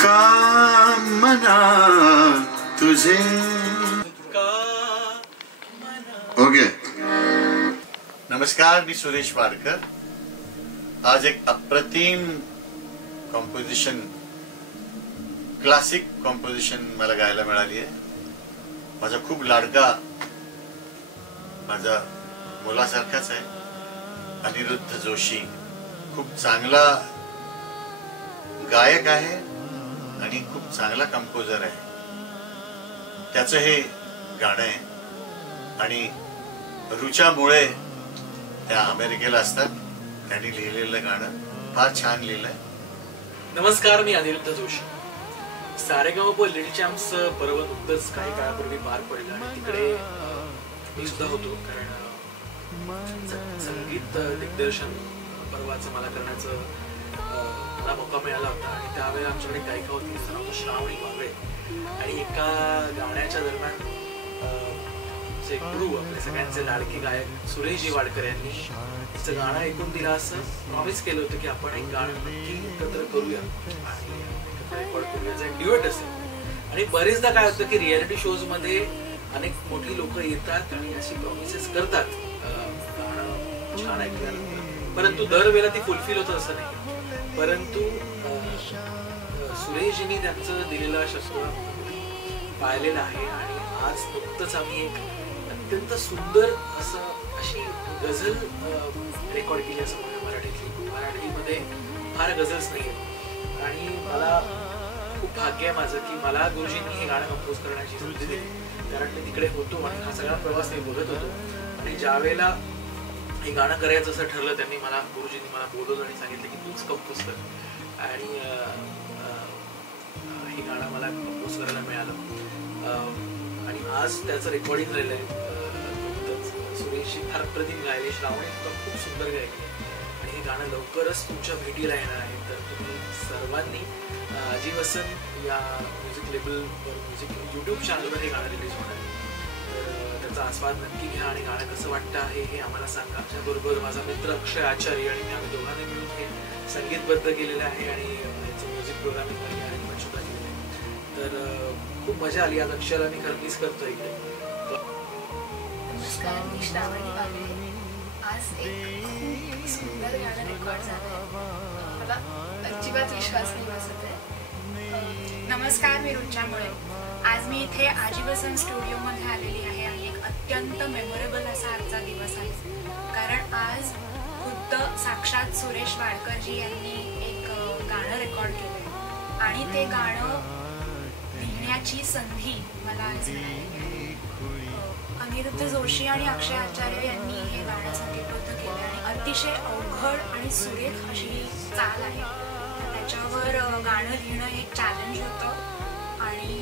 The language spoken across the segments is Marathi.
कामना तुझे. ओके. नमस्कार, मी सुरेश वाडकर. आज एक अप्रतिम कॉम्पोजिशन, क्लासिक कॉम्पोजिशन मला गायला मिळाली आहे. माझा खूप लाडका, माझा मुलासारखाच आहे, अनिरुद्ध जोशी. खूप चांगला गायक आहे आणि खूप चांगला कंपोजर आहे. त्याचं हे गाणं आहे आणि रुचामुळे त्या अमेरिकेला असतात. त्यांनी लिहिलेलं गाणं फार छान लिहिलंय. नमस्कार, मी अनिरुद्ध जोशी. सारेगाम लिटिल चॅम्प्स पर्व नुकतंच काही काळापूर्वी पार पडलं आणि तिकडे मी सुद्धा होतो, कारण संगीत दिग्दर्शन पर्वाचं मला करण्याचं मला मौका मिळाला होता. आणि त्यावेळेला आमच्याकडे गायिका होती, तिचं नाव होतं श्रावणी वागळे. आणि एका गाण्याच्या दरम्यान जे गुरु, आपले सगळ्यांचे लाडके गायक सुरेशजी वाडकर यांनी तिचं गाणं ऐकून तिला असं प्रॉमिस केलं होतं की आपण एक गाणं नक्की एकत्र करूया आणि रेकॉर्ड करूया, जे ड्युएट असेल. आणि बरेचदा काय होतं की रियालिटी शोज मध्ये अनेक मोठी लोक येतात आणि अशी प्रॉमिसेस करतात गाणं छान ऐकल्यानंतर, परंतु दरवेळेला ती फुलफिल होतं असं नाही. परंतु सुरेशजींनी त्यांचं दिलेलं शब्द पाळलेलं आहे. आणि आज नुकतंच आम्ही एक अत्यंत सुंदर अशी गझल रेकॉर्ड केली असं मराठीतली. मराठीमध्ये फार गझल्स नाही आहेत आणि मला खूप भाग्य आहे माझं की मला गुरुजींनी हे गाणं कंपोज करण्याची संधी दिली, कारण मी तिकडे होतो आणि हा सगळा प्रवास मी बघत होतो. आणि ज्या वेळेला हे गाणं करायचं असं ठरलं, त्यांनी गुरुजींनी मला बोलवलं आणि सांगितलं की तूच कंपोज कर. आणि हे गाणं मला कंपोज करायला मिळालं आणि आज त्याचं रेकॉर्डिंग झालेलं आहे. सुरेशजी फार प्रतिम गायले, श्रावणी खूप सुंदर गायली आणि हे गाणं लवकरच तुमच्या भेटीला येणार आहे. तर तुम्ही सर्वांनी आजीवसन या म्युझिक लेबलवर, म्युझिक यूट्यूब चॅनलवर हे गाणं रिलीज होणार आहे. तर त्याचा आस्वाद नक्की घ्या आणि गाणं कसं वाटतं आहे हे आम्हाला सांगा. त्याबरोबर माझा मित्र अक्षय आचार्य आणि आम्ही दोघांनी मिळून हे संगीतबद्ध केलेलं आहे आणि याचं म्युझिक प्रोग्रामिंग आणि अरेंजमेंट सुद्धा केलेलं आहे. तर खूप मजा आली. आज अक्षयला मी खरं मिस करतोय इकडे. नमस्कार, मी श्रावणी वागळे. आज एक खूप सुंदर गाणं रेकॉर्ड झालं, मला अजिबात विश्वास नाही बसत आहे. नमस्कार, मी रुचामुळे. आज मी इथे आजीवसन स्टुडिओमध्ये आलेली आहे आणि एक अत्यंत मेमोरेबल असा आजचा दिवस आहे, कारण आज खुद्द साक्षात सुरेश वाडकरजी यांनी एक गाणं रेकॉर्ड केलं आणि ते गाणं लिहिण्याची संधी मला आज मिळाली. अनिरुद्ध जोशी आणि अक्षय आचार्य यांनी हे गाणं संगीतबद्ध केलं आणि अतिशय अवघड आणि सुरेख अशी चाल आहे. त्याच्यावर गाणं लिहिणं एक चॅलेंज होतं आणि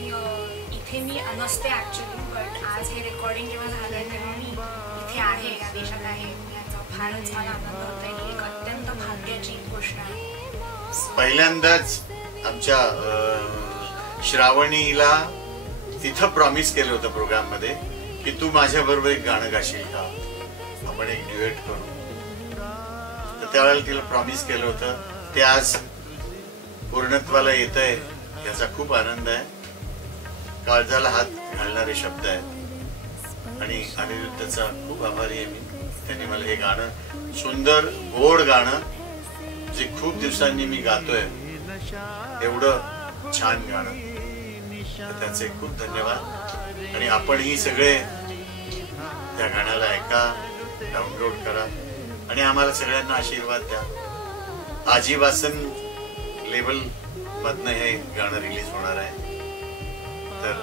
इथे मी नसते ॲक्च्युली, बट आज हे रेकॉर्डिंग जेव्हा झालं तेव्हा मी इथे आहे, या देशात आहे. याचा फारच मला आनंद होतोय. ही एक अत्यंत भाग्याची गोष्ट आहे. पहिल्यांदाच आमच्या श्रावणीला तिथं प्रॉमिस केलं होतं प्रोग्राम मध्ये की तू माझ्या बरोबर एक गाणं गाशील का, आपण एक ड्युएट करू. तर त्यावेळेला तिला प्रॉमिस केलं होतं. ते आज पूर्णत्वाला येत आहे, याचा खूप आनंद आहे. काळजाला हात घालणारे शब्द आहेत आणि अनिरुद्धचा खूप आभारी आहे मी. त्यांनी मला हे गाणं, सुंदर गोड गाणं, जे खूप दिवसांनी मी गातोय, एवढं छान गाणं, त्याचे खूप धन्यवाद. आणि आपणही सगळे त्या गाण्याला ऐका, डाउनलोड करा आणि आम्हाला सगळ्यांना आशीर्वाद द्या. आजीवासन लेबल मधनं हे गाणं रिलीज होणार आहे. तर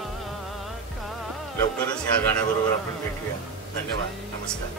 लवकरच ह्या गाण्याबरोबर आपण भेटूया. धन्यवाद. नमस्कार.